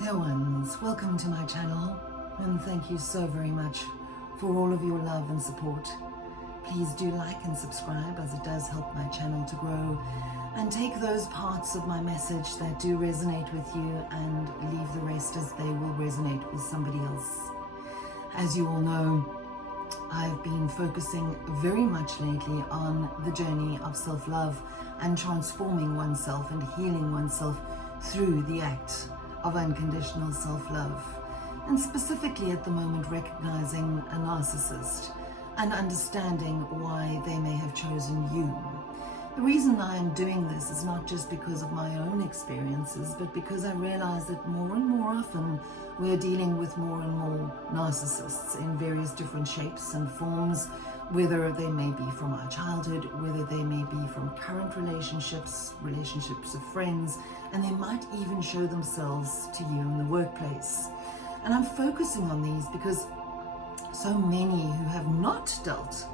Dear ones, welcome to my channel and thank you so very much for all of your love and support. Please do like and subscribe, as it does help my channel to grow, and take those parts of my message that do resonate with you and leave the rest as they will resonate with somebody else. As you all know, I've been focusing very much lately on the journey of self-love and transforming oneself and healing oneself through the act of unconditional self-love, and specifically at the moment recognizing a narcissist and understanding why they may have chosen you. The reason I am doing this is not just because of my own experiences, but because I realize that more and more often we're dealing with more and more narcissists in various different shapes and forms, whether they may be from our childhood, whether they may be from current relationships of friends, and they might even show themselves to you in the workplace. And I'm focusing on these because so many who have not dealt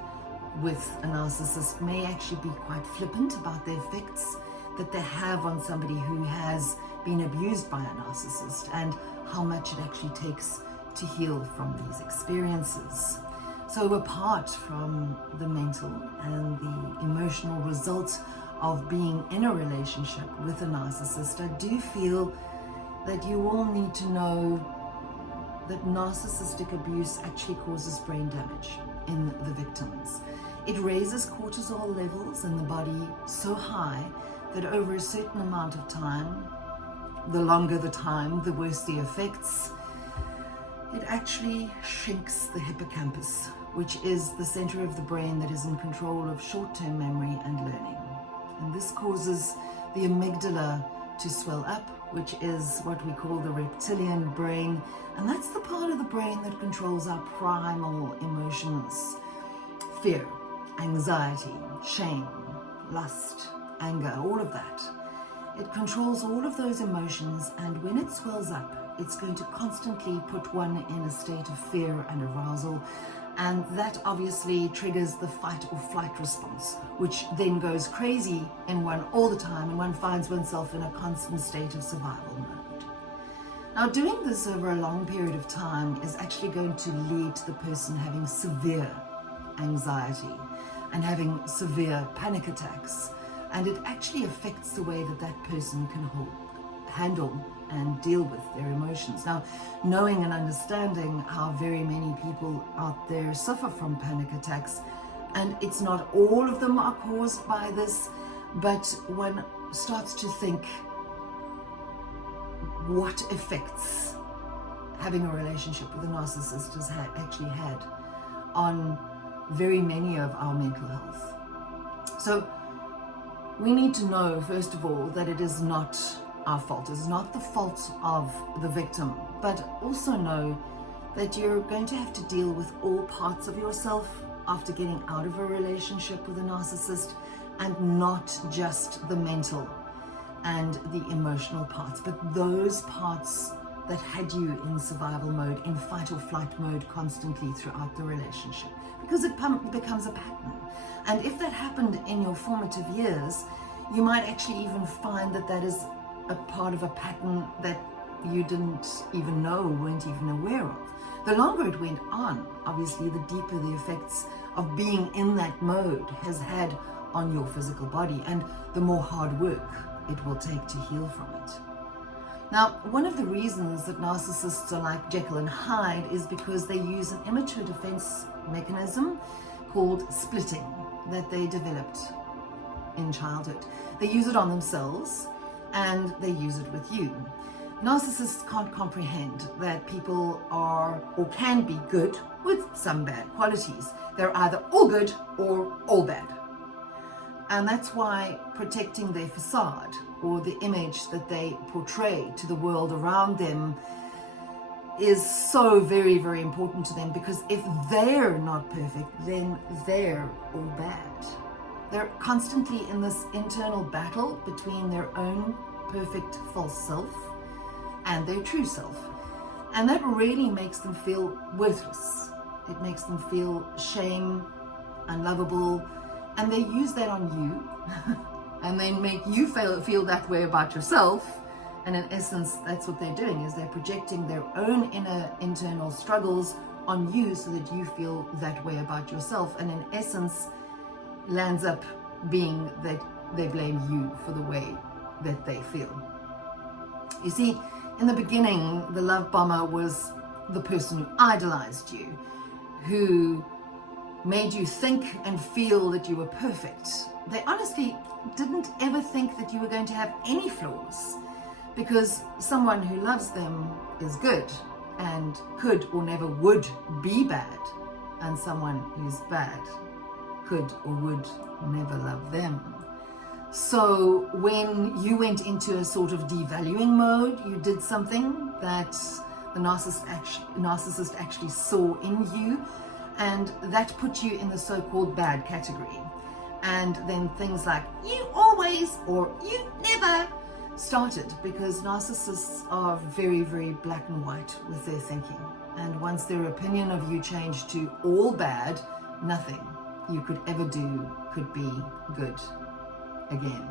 with a narcissist may actually be quite flippant about the effects that they have on somebody who has been abused by a narcissist and how much it actually takes to heal from these experiences. So apart from the mental and the emotional results of being in a relationship with a narcissist, I do feel that you all need to know that narcissistic abuse actually causes brain damage in the victims. It raises cortisol levels in the body so high that over a certain amount of time, the longer the time, the worse the effects. It actually shrinks the hippocampus, which is the center of the brain that is in control of short-term memory and learning. And this causes the amygdala to swell up, which is what we call the reptilian brain. And that's the part of the brain that controls our primal emotions: fear, anxiety, shame, lust, anger, all of that. It controls all of those emotions, and when it swells up, it's going to constantly put one in a state of fear and arousal, and that obviously triggers the fight or flight response, which then goes crazy in one all the time, and one finds oneself in a constant state of survival mode. Now, doing this over a long period of time is actually going to lead to the person having severe anxiety and having severe panic attacks, and it actually affects the way that that person can handle and deal with their emotions. Now, knowing and understanding how very many people out there suffer from panic attacks, and it's not all of them are caused by this, but one starts to think what effects having a relationship with a narcissist has actually had on very many of our mental health. So we need to know, first of all, that it is not our fault. It's not the fault of the victim, but also know that you're going to have to deal with all parts of yourself after getting out of a relationship with a narcissist, and not just the mental and the emotional parts, but those parts that had you in survival mode, in fight or flight mode constantly throughout the relationship, because it becomes a pattern. And if that happened in your formative years, you might actually even find that that is a part of a pattern that you didn't even know, weren't even aware of. The longer it went on, obviously, the deeper the effects of being in that mode has had on your physical body, and the more hard work it will take to heal from it. Now, one of the reasons that narcissists are like Jekyll and Hyde is because they use an immature defense mechanism called splitting that they developed in childhood. They use it on themselves, and they use it with you. Narcissists can't comprehend that people are or can be good with some bad qualities. They're either all good or all bad. And that's why protecting their facade, or the image that they portray to the world around them, is so very, very important to them, because if they're not perfect, then they're all bad. They're constantly in this internal battle between their own perfect false self and their true self. And that really makes them feel worthless. It makes them feel shame, unlovable, and they use that on you and they make you feel that way about yourself, And in essence, that's what they're doing, is they're projecting their own inner internal struggles on you so that you feel that way about yourself. And in essence, lands up being that they blame you for the way that they feel. You see, in the beginning, the love bomber was the person who idolized you, who made you think and feel that you were perfect. They honestly didn't ever think that you were going to have any flaws, because someone who loves them is good and could or never would be bad, and someone who's bad could or would never love them. So when you went into a sort of devaluing mode, you did something that the narcissist actually saw in you, and that put you in the so-called bad category. And then things like you always or you never started, because narcissists are very, very black and white with their thinking. And once their opinion of you changed to all bad, nothing you could ever do could be good again.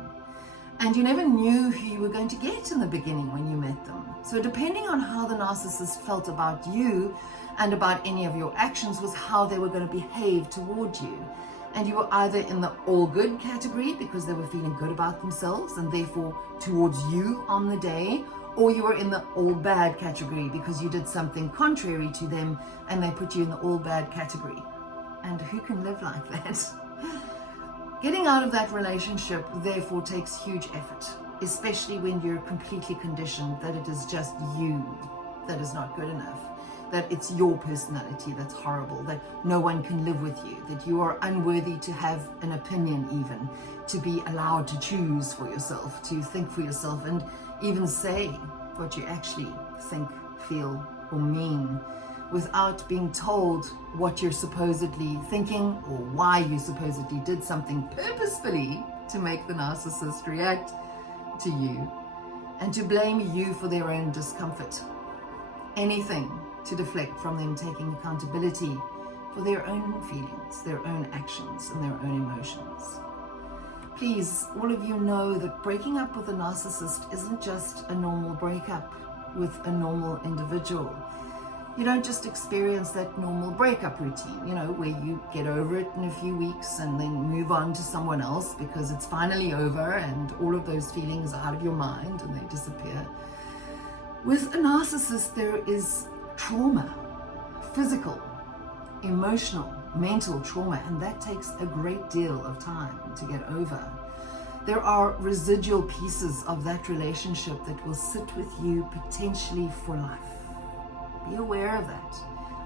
And you never knew who you were going to get in the beginning when you met them. So depending on how the narcissist felt about you and about any of your actions was how they were going to behave toward you. And you were either in the all good category because they were feeling good about themselves and therefore towards you on the day, or you were in the all bad category because you did something contrary to them and they put you in the all bad category. And who can live like that? Getting out of that relationship therefore takes huge effort, especially when you're completely conditioned that it is just you that is not good enough, that it's your personality that's horrible, that no one can live with you, that you are unworthy to have an opinion even, to be allowed to choose for yourself, to think for yourself, and even say what you actually think, feel, or mean, without being told what you're supposedly thinking or why you supposedly did something purposefully to make the narcissist react to you, and to blame you for their own discomfort. Anything to deflect from them taking accountability for their own feelings, their own actions, and their own emotions. Please, all of you know that breaking up with a narcissist isn't just a normal breakup with a normal individual. You don't just experience that normal breakup routine, where you get over it in a few weeks and then move on to someone else because it's finally over and all of those feelings are out of your mind and they disappear. With a narcissist, there is trauma, physical, emotional, mental trauma, and that takes a great deal of time to get over. There are residual pieces of that relationship that will sit with you potentially for life. Be aware of that.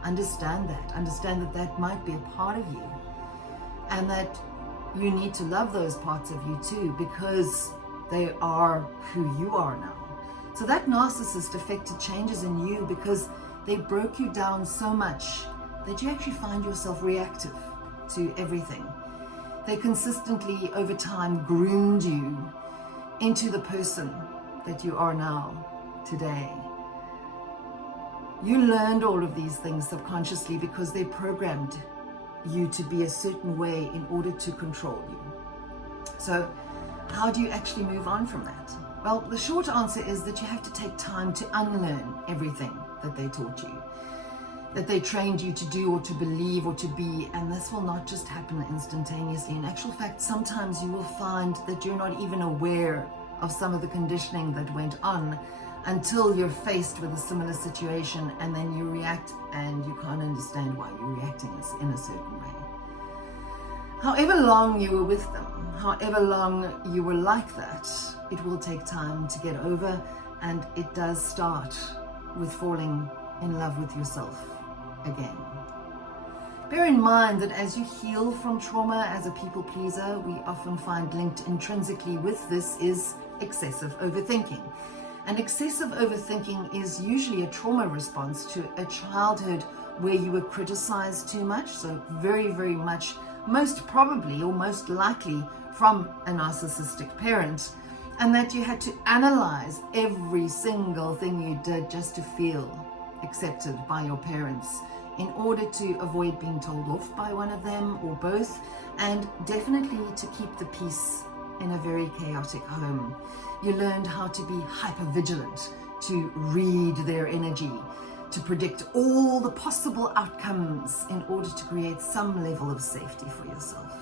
Understand that that might be a part of you, and that you need to love those parts of you too, because they are who you are now. So that narcissist affected changes in you because they broke you down so much that you actually find yourself reactive to everything. They consistently over time groomed you into the person that you are now today. You learned all of these things subconsciously because they programmed you to be a certain way in order to control you. So how do you actually move on from that? Well, the short answer is that you have to take time to unlearn everything that they taught you, that they trained you to do or to believe or to be, and this will not just happen instantaneously. In actual fact, sometimes you will find that you're not even aware of some of the conditioning that went on until you're faced with a similar situation, and then you react and you can't understand why you're reacting in a certain way. However long you were with them, however long you were like that, it will take time to get over, and it does start with falling in love with yourself again. Bear in mind that as you heal from trauma as a people pleaser, we often find linked intrinsically with this is excessive overthinking. And excessive overthinking is usually a trauma response to a childhood where you were criticized too much, so very, very much, most probably or most likely from a narcissistic parent, and that you had to analyze every single thing you did just to feel accepted by your parents in order to avoid being told off by one of them or both, and definitely to keep the peace in a very chaotic home. You learned how to be hypervigilant, to read their energy, to predict all the possible outcomes in order to create some level of safety for yourself.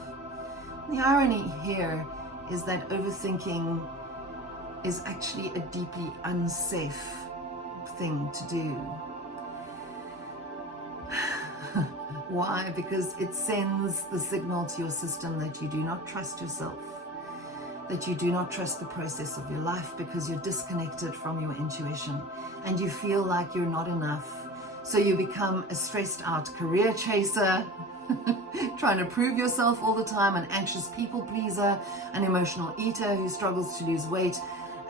The irony here is that overthinking is actually a deeply unsafe thing to do. Why? Because it sends the signal to your system that you do not trust yourself, that you do not trust the process of your life because you're disconnected from your intuition and you feel like you're not enough. So you become a stressed out career chaser, trying to prove yourself all the time, an anxious people pleaser, an emotional eater who struggles to lose weight,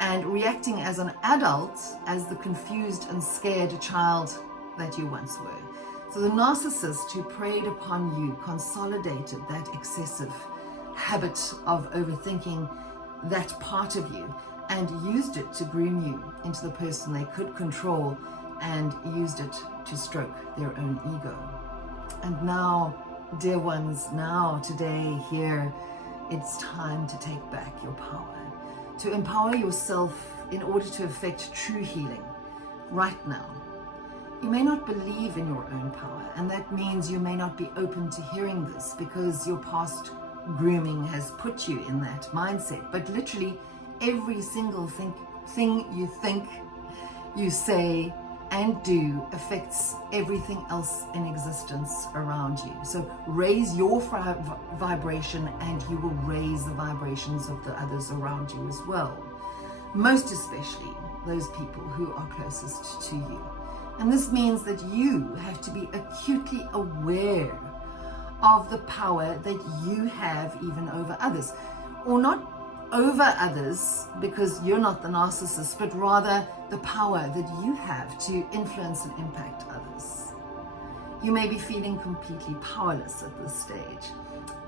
and reacting as an adult as the confused and scared child that you once were. So the narcissist who preyed upon you consolidated that excessive habit of overthinking, that part of you, and used it to groom you into the person they could control, and used it to stroke their own ego. And now, dear ones, now, today, here, it's time to take back your power, to empower yourself in order to effect true healing right now. You may not believe in your own power, and that means you may not be open to hearing this because your past grooming has put you in that mindset. But literally every single thing you think, you say, and do affects everything else in existence around you. So raise your vibration and you will raise the vibrations of the others around you as well. Most especially those people who are closest to you. And this means that you have to be acutely aware of the power that you have even over others. Or not over others because you're not the narcissist, but rather the power that you have to influence and impact others. You may be feeling completely powerless at this stage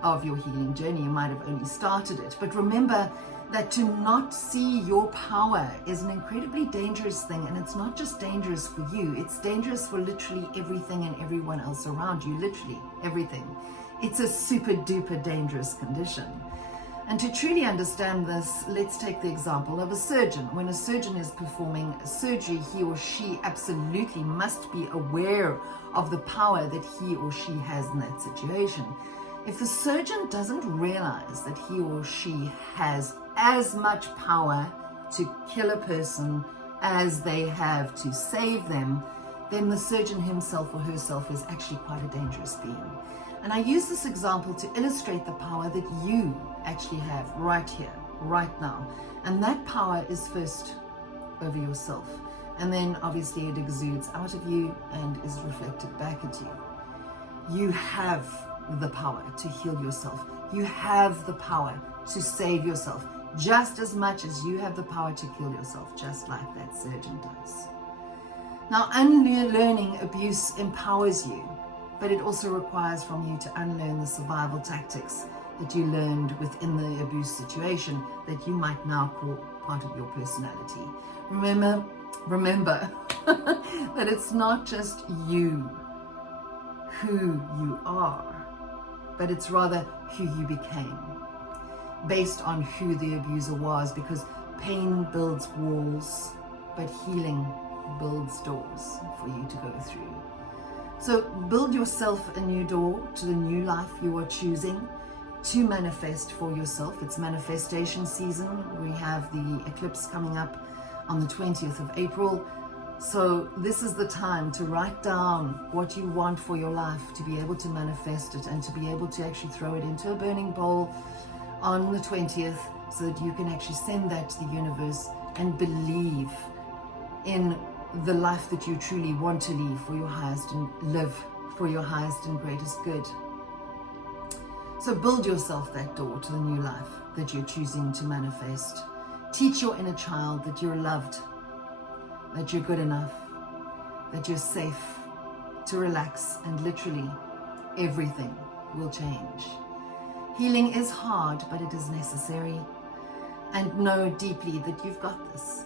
of your healing journey. You might have only started it, but remember that to not see your power is an incredibly dangerous thing, and it's not just dangerous for you, it's dangerous for literally everything and everyone else around you, literally everything. It's a super duper dangerous condition. And to truly understand this, let's take the example of a surgeon. When a surgeon is performing surgery, he or she absolutely must be aware of the power that he or she has in that situation. If the surgeon doesn't realize that he or she has as much power to kill a person as they have to save them, then the surgeon himself or herself is actually quite a dangerous being. And I use this example to illustrate the power that you actually have right here, right now. And that power is first over yourself. And then obviously it exudes out of you and is reflected back at you. You have the power to heal yourself. You have the power to save yourself, just as much as you have the power to kill yourself, just like that surgeon does. Now, unlearning abuse empowers you, but it also requires from you to unlearn the survival tactics that you learned within the abuse situation that you might now call part of your personality. Remember that it's not just you who you are, but it's rather who you became based on who the abuser was, because pain builds walls, but healing builds doors for you to go through. So build yourself a new door to the new life you are choosing to manifest for yourself. It's manifestation season. We have the eclipse coming up on the 20th of April. So this is the time to write down what you want for your life, to be able to manifest it and to be able to actually throw it into a burning bowl on the 20th so that you can actually send that to the universe and believe in the life that you truly want to live for your highest and greatest good. So build yourself that door to the new life that you're choosing to manifest. Teach your inner child that you're loved, that you're good enough, that you're safe to relax, and literally everything will change. Healing is hard, but it is necessary. And know deeply that you've got this.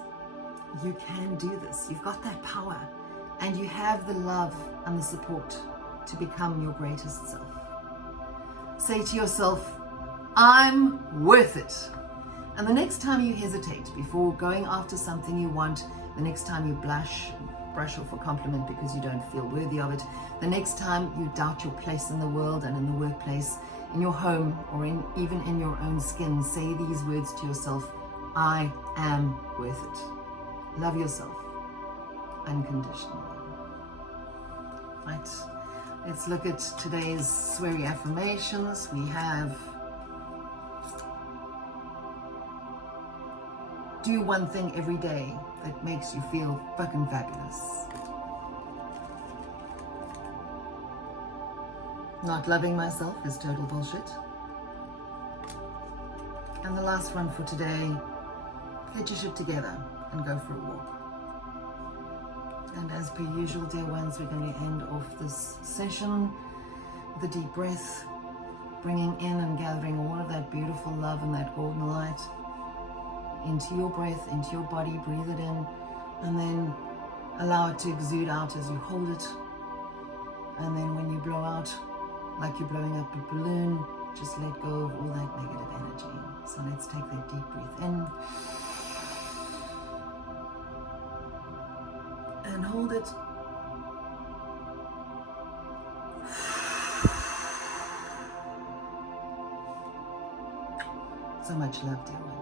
You can do this. You've got that power, and you have the love and the support to become your greatest self. Say to yourself, I'm worth it. And the next time you hesitate before going after something you want, the next time you brush off a compliment because you don't feel worthy of it, the next time you doubt your place in the world and in the workplace, in your home, or even in your own skin, say these words to yourself: I am worth it. Love yourself unconditionally. Right, let's look at today's sweary affirmations. We have: do one thing every day that makes you feel fucking fabulous. Not loving myself is total bullshit. And the last one for today: get your shit together and go for a walk. And as per usual, dear ones, we're going to end off this session with a deep breath, bringing in and gathering all of that beautiful love and that golden light into your breath, into your body. Breathe it in, and then allow it to exude out as you hold it. And then when you blow out, like you're blowing up a balloon, just let go of all that negative energy. So let's take that deep breath in and hold it. So much love, dear one.